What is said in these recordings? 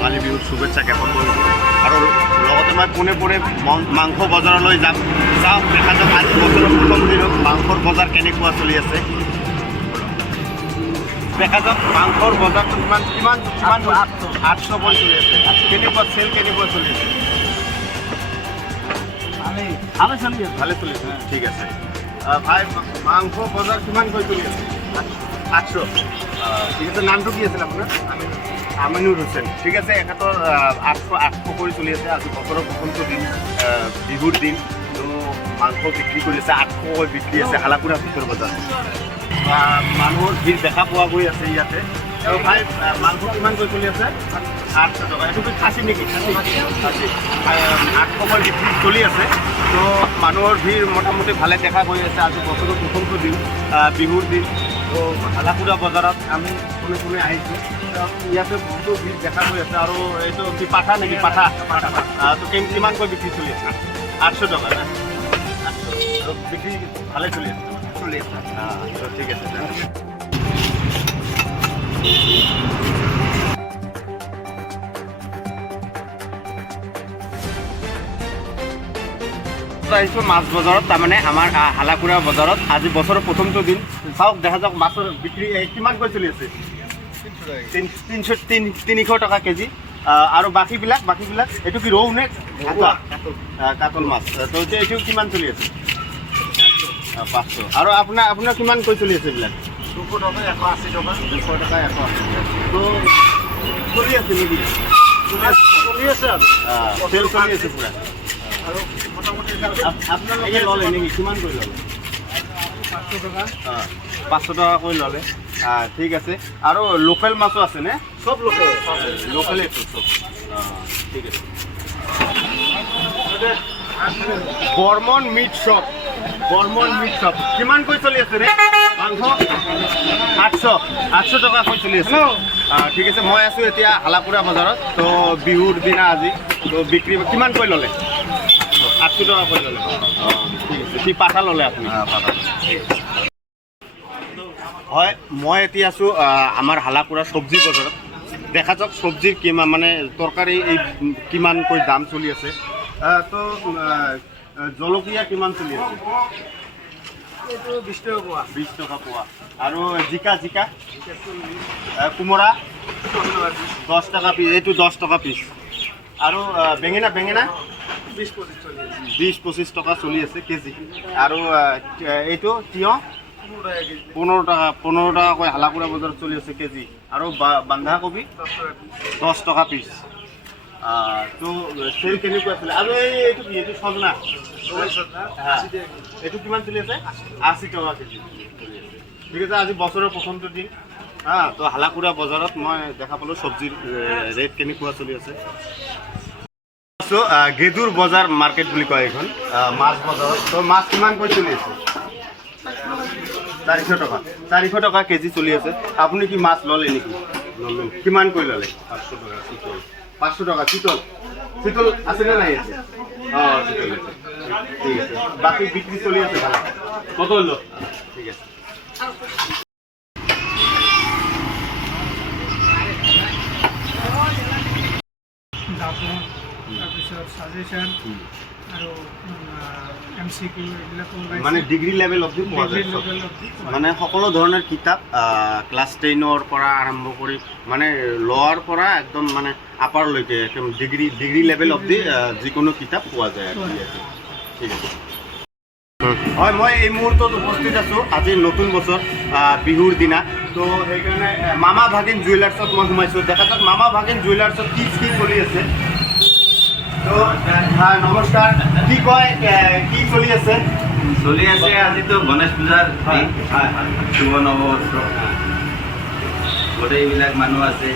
ৰঙালী বিহুৰ শুভেচ্ছা জ্ঞাপন কৰিছোঁ আৰু লগতে মই পোনে পোনে মাংস বজাৰলৈ যাম। চাওক দেখা যাওক আজি বছৰৰ প্ৰথম দিনত মাংসৰ বজাৰ কেনেকুৱা চলি আছে। দেখা যাওক মাংসৰ বজাৰটো কিমান 800 কৈ চলি আছে। কেনেকুৱা চেল কেনেকুৱা চলি আছে? ভালে চলি আছে, ঠিক আছে। ভাই মাংস বজাৰ কিমানকৈ চলি আছে? 800, ঠিক আছে। নামটো কি আছিল আপোনাৰ? আমিনুৰ হুছেইন, ঠিক আছে। এখেতৰ 800 কৰি চলি আছে। আজি বছৰৰ প্ৰথমটো দিন, বিহুৰ দিন, তো মাংস বিক্ৰী কৰি আছে 800 কৈ বিক্ৰী আছে হালাকুৰা ভিতৰ বজাৰ। মানুহৰ ভিৰ দেখা পোৱা গৈ আছে ইয়াতে। তো ভাই মাংস কিমানকৈ চলি আছে? 800 টকা। এইটো কি খাচী নেকি? খাচী 800 কৈ বিক্ৰী চলি আছে। তো মানুহৰ ভিৰ মোটামুটি ভালে দেখা গৈ আছে। আজি বছৰৰ প্ৰথমটো দিন, বিহুৰ দিন। তো হালাকুৰা বজাৰত আমি কোনে কোনে আহিছোঁ, ইয়াতে বহুতো ভিৰ দেখা গৈ আছে। আৰু এইটো কি পাঠা নেকি? পাঠা তো কিমানকৈ বিক্ৰী চলি আছে? 800 টকা না? 800 বিক্ৰী ভালে চলি আছে? চলি আছে, তো ঠিক আছে। আহিছোঁ মাছ বজাৰত, তাৰমানে আমাৰ হালাকুৰা বজাৰত আজি বছৰৰ প্ৰথমটো দিন। চাওক দেখা যাওক মাছৰ বিক্ৰী কিমানকৈ চলি আছে? 300 টকা কেজি। আৰু বাকীবিলাক এইটো কি ৰৌ নে কাতল মাছ? তো এইটো কিমান চলি আছে? 500। আৰু আপোনাৰ কিমানকৈ চলি আছে এইবিলাক? 200 টকা, 180 টকা, 200 টকা, 180 টকা। তো চলি আছে নেকি? চলি আছে আৰু চেল চলি আছে পূৰা। আৰু মোটামুটি আপোনালোকে ল'লে নেকি? কিমান কৰি ল'লে? 500 টকা। 500 টকাকৈ ল'লে, ঠিক আছে। আৰু লোকেল মাছো আছেনে? চব লোকেলেই চব, ঠিক আছে। বৰ্মন মিট শ্বপ কিমানকৈ চলি আছে ৰে মাংস? 800 টকাকৈ চলি আছে, ঠিক আছে। মই আছোঁ এতিয়া হালাকুৰা বজাৰত। তো বিহুৰ দিনা আজি, তো বিক্ৰী কিমানকৈ ল'লে? 800 টকাকৈ ল'লে, ঠিক আছে। কি পাঠা ল'লে আপুনি? পাঠা। হয়, মই এতিয়া আছোঁ আমাৰ হালাকুৰা চব্জি বজাৰত। দেখা যাওক চব্জিৰ কিমান মানে তৰকাৰী এই কিমানকৈ দাম চলি আছে। তো জলকীয়া কিমান চলি আছে? এইটো 20 টকা পোৱা। 20 টকা পোৱা। আৰু জিকা কোমোৰা 10 টকা পিচ। এইটো 10 টকা পিচ। আৰু বেঙেনা 20-25 টকা চলি আছে কেজি। আৰু এইটো তিয়ঁহ 15 টকাকৈ হালাকুৰা বজাৰত চলি আছে কেজি। আৰু বন্ধাকবি 10 টকা পিচ। তো চেল কেনেকুৱা আছিলে? আৰু এইটো কি? এইটো সজনা, এইটো কিমান চলি আছে? 80 টকা কেজি, ঠিক আছে। আজি বছৰৰ প্ৰথমটো দিন, তো হালাকুৰা বজাৰত মই দেখা পালোঁ চব্জিৰ ৰেট কেনেকুৱা চলি আছে। গেদুৰ বজাৰ মাৰ্কেট বুলি কয় এইখন, মাছ বজাৰত। তো মাছ কিমানকৈ চলি আছে? 400 টকা। 400 টকা কেজি চলি আছে। আপুনি কি মাছ ল'লে নেকি? কিমানকৈ ল'লে? 500 টকা চিতল। 500 টকা চিতল আছেনে নাই আছে? চিতল আছে, ঠিক আছে। বাকী বিক্ৰী চলি আছে ভালে? কত হলো? ঠিক আছে। তাৰপিছত সাজেশন আৰু MCQ এইবিলাকো মানে ডিগ্ৰী লেভেল অবধি পোৱা যায়। মানে সকলো ধৰণৰ কিতাপ ক্লাছ 10ৰ পৰা আৰম্ভ কৰি মানে লৱাৰ পৰা একদম মানে আপাৰলৈকে একদম ডিগ্ৰী লেভেল অবধি যিকোনো কিতাপ পোৱা যায় আৰু ঠিক আছে। হয়, মই এই মুহূৰ্তত উপস্থিত আছোঁ আজি নতুন বছৰ বিহুৰ দিনা। তো সেইকাৰণে মামা ভাগিন জুৱেলাৰ্ছত মই সোমাইছোঁ। দেখা যাওক মামা ভাগিন জুৱেলাৰ্ছত কি চলি আছে। তো নমস্কাৰ, কি কয় কি চলি আছে? আজিতো গণেশ পূজাৰ শুভ নৱবৰ্ষ, গোটেইবিলাক মানুহ আছে,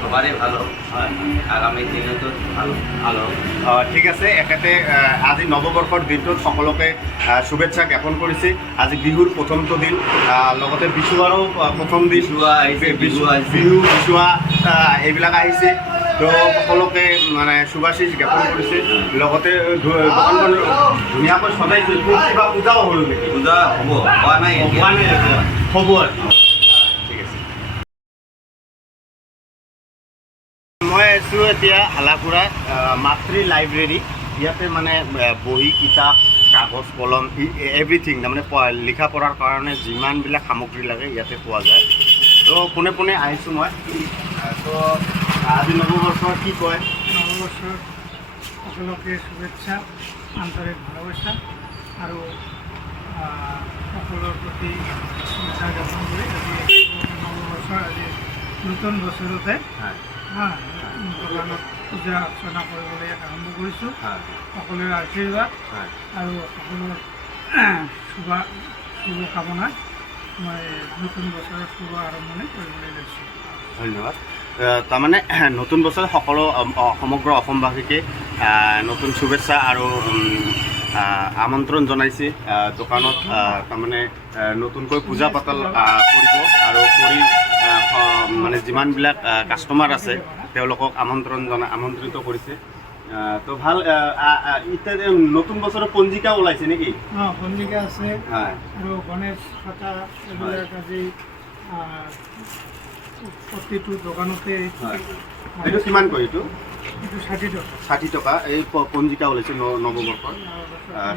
সবাৰে ভাল আগামী দিনতো ভাল। ঠিক আছে। এখেতে আজি নৱবৰ্ষৰ দিনটোত সকলোকে শুভেচ্ছা জ্ঞাপন কৰিছে। আজি বিহুৰ প্ৰথমটো দিন, লগতে বিচুৱাৰো প্ৰথম দিন। বিচুৱা এইবিলাক আহিছে। তো সকলোকে মানে শুভাশীষ জ্ঞাপন কৰিছে। লগতে দোকানখন ধুনীয়াকৈ সজাইছে। কিবা পূজাও হ'ল নেকি? পূজা হ'ব, হোৱা নাই, হ'ব আৰু ঠিক আছে। মই আছোঁ এতিয়া হালাকুৰা মাতৃ লাইব্ৰেৰী। ইয়াতে মানে বহি কিতাপ কাগজ কলম এভৰিথিং তাৰমানে লিখা পঢ়াৰ কাৰণে যিমানবিলাক সামগ্ৰী লাগে ইয়াতে পোৱা যায়। তো পোনে পোনে আহিছোঁ মই। তো আজি নৱবৰ্ষৰ কি কয়? নৱবৰ্ষৰ সকলোকে শুভেচ্ছা, আন্তৰিক ভালোবাসা আৰু সকলোৰ প্ৰতি শ্ৰদ্ধা জ্ঞাপন কৰি আজি নৱবৰ্ষৰ আজি নতুন বছৰতে ভগৱানক পূজা অৰ্চনা কৰিবলৈ আৰম্ভ কৰিছোঁ। সকলোৰে আশীৰ্বাদ আৰু সকলোৰ শুভকামনা মই নতুন বছৰৰ শুভ আৰম্ভণি কৰিবলৈ লৈছোঁ। ধন্যবাদ। তাৰমানে নতুন বছৰত সকলো সমগ্ৰ অসমবাসীকে নতুন শুভেচ্ছা আৰু আমন্ত্ৰণ জনাইছে। দোকানত তাৰমানে নতুনকৈ পূজা পাতল কৰিব আৰু কৰি মানে যিমানবিলাক কাষ্টমাৰ আছে তেওঁলোকক আমন্ত্ৰিত কৰিছে। তো ভাল। এতিয়া নতুন বছৰৰ পঞ্জিকা ওলাইছে নেকি? পঞ্জিকা আছে হয়। আৰু গণেশ পাতা এইবিলাক আজি প্ৰতিটো দোকানতে। এইটো কিমানকৈ? এইটো 60 টকা। 60 টকা। এই পঞ্জিকা ওলাইছে নৱবৰ্ষৰ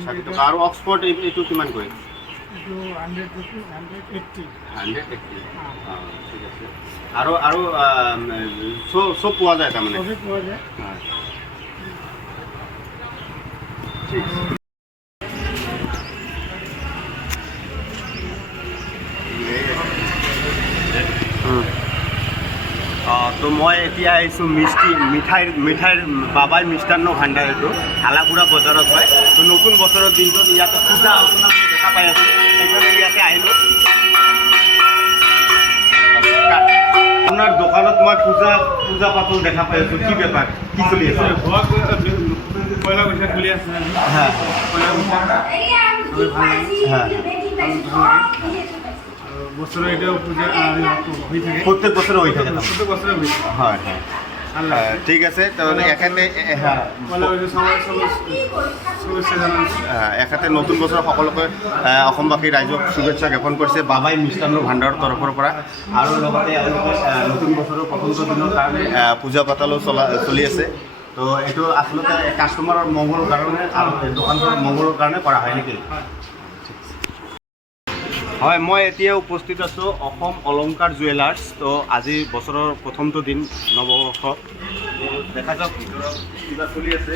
60 টকা। আৰু অক্সফৰ্ড এইটো কিমানকৈ? এইটো 100 rupees, 180। 180। ঠিক আছে। আৰু আৰু চব পোৱা যায় তাৰমানে? চবেই পোৱা যায়। ঠিক আছে। তো মই এতিয়া আহিছোঁ মিঠাইৰ বাবাই মিষ্টান্ন ভাণ্ডাৰ। এইটো হালাকুৰা বজাৰত হয়। তো নতুন বছৰৰ দিনটোত ইয়াতে পূজা অৰ্চনা দেখা পাই আছোঁ, সেইকাৰণে ইয়াতে আহিলোঁ। আপোনাৰ দোকানত মই পূজা পাতল দেখা পাই আছোঁ। কি বেপাৰ, কি চলি আছে? পয়লা বৈশাখ চলি আছে। হ্যাঁ বছৰৰ এটাও পূজা হৈ থাকে, প্রত্যেক বছর হয়ে থাকে। প্রত্যেক বছরে হৈ থাকে। হয় হয়। ঠিক আছে। তাহলে এখানে পয়লা বৈশাখ শুভেচ্ছা জনাইছোঁ। এখানে নতুন বছৰ সকলোকে অসমবাসী ৰাইজক শুভেচ্ছা জ্ঞাপন কৰিছে বাবাই মিষ্টান্ন ভাণ্ডাৰৰ তৰফৰ পৰা। আৰু লগতে নতুন বছৰৰ প্ৰথমটো দিনৰ কাৰণে পূজা পাতলো চলি আছে। তো এইটো আচলতে কাষ্টমাৰৰ মংগলৰ কাৰণে আৰু দোকানখনৰ মংগলৰ কাৰণে কৰা হয় নেকি? হয়, মই এতিয়া উপস্থিত আছোঁ অসম অলংকাৰ জুৱেলাৰ্ছ। তো আজি বছৰৰ প্ৰথমটো দিন নৱবৰ্ষ। দেখা যাওক ভিতৰত কিবা চলি আছে।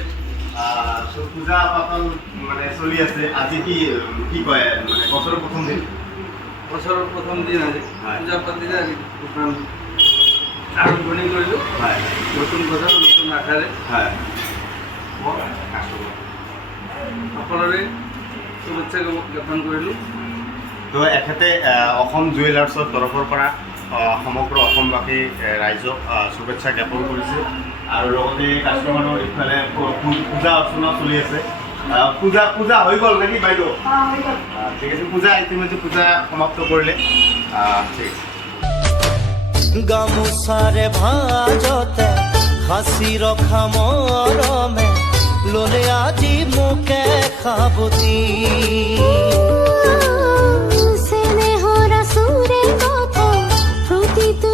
তো পূজা পাতল মানে চলি আছে। আজি কি কয় মানে বছৰৰ প্ৰথম দিন? বছৰৰ প্ৰথম দিন আজি হয়। পূজা পাতিলে আজি দোকান আৰম্ভণি কৰিলোঁ। হয় নতুন বছৰ নতুন আশাৰে হয়। সকলোৰে শুভেচ্ছা জ্ঞাপন কৰিলোঁ। তো এখেতে অসম জুৱেলাৰ্ছৰ তৰফৰ পৰা সমগ্ৰ অসমবাসী ৰাইজক শুভেচ্ছা জ্ঞাপন কৰিছে। আৰু লগতে কাষ্টমাৰৰ ইফালে পূজা অৰ্চনা চলি আছে। পূজা হৈ গ'ল নেকি বাইদেউ? ঠিক আছে। পূজা ইতিমধ্যে পূজা সমাপ্ত কৰিলে। ঠিক আছে। গামোচাৰে ভাজতে সাঁচি ৰখা মৰমে ল'লে আজি মোকে সাবতি। স্নেহৰ সুৰে কথা প্ৰতিটো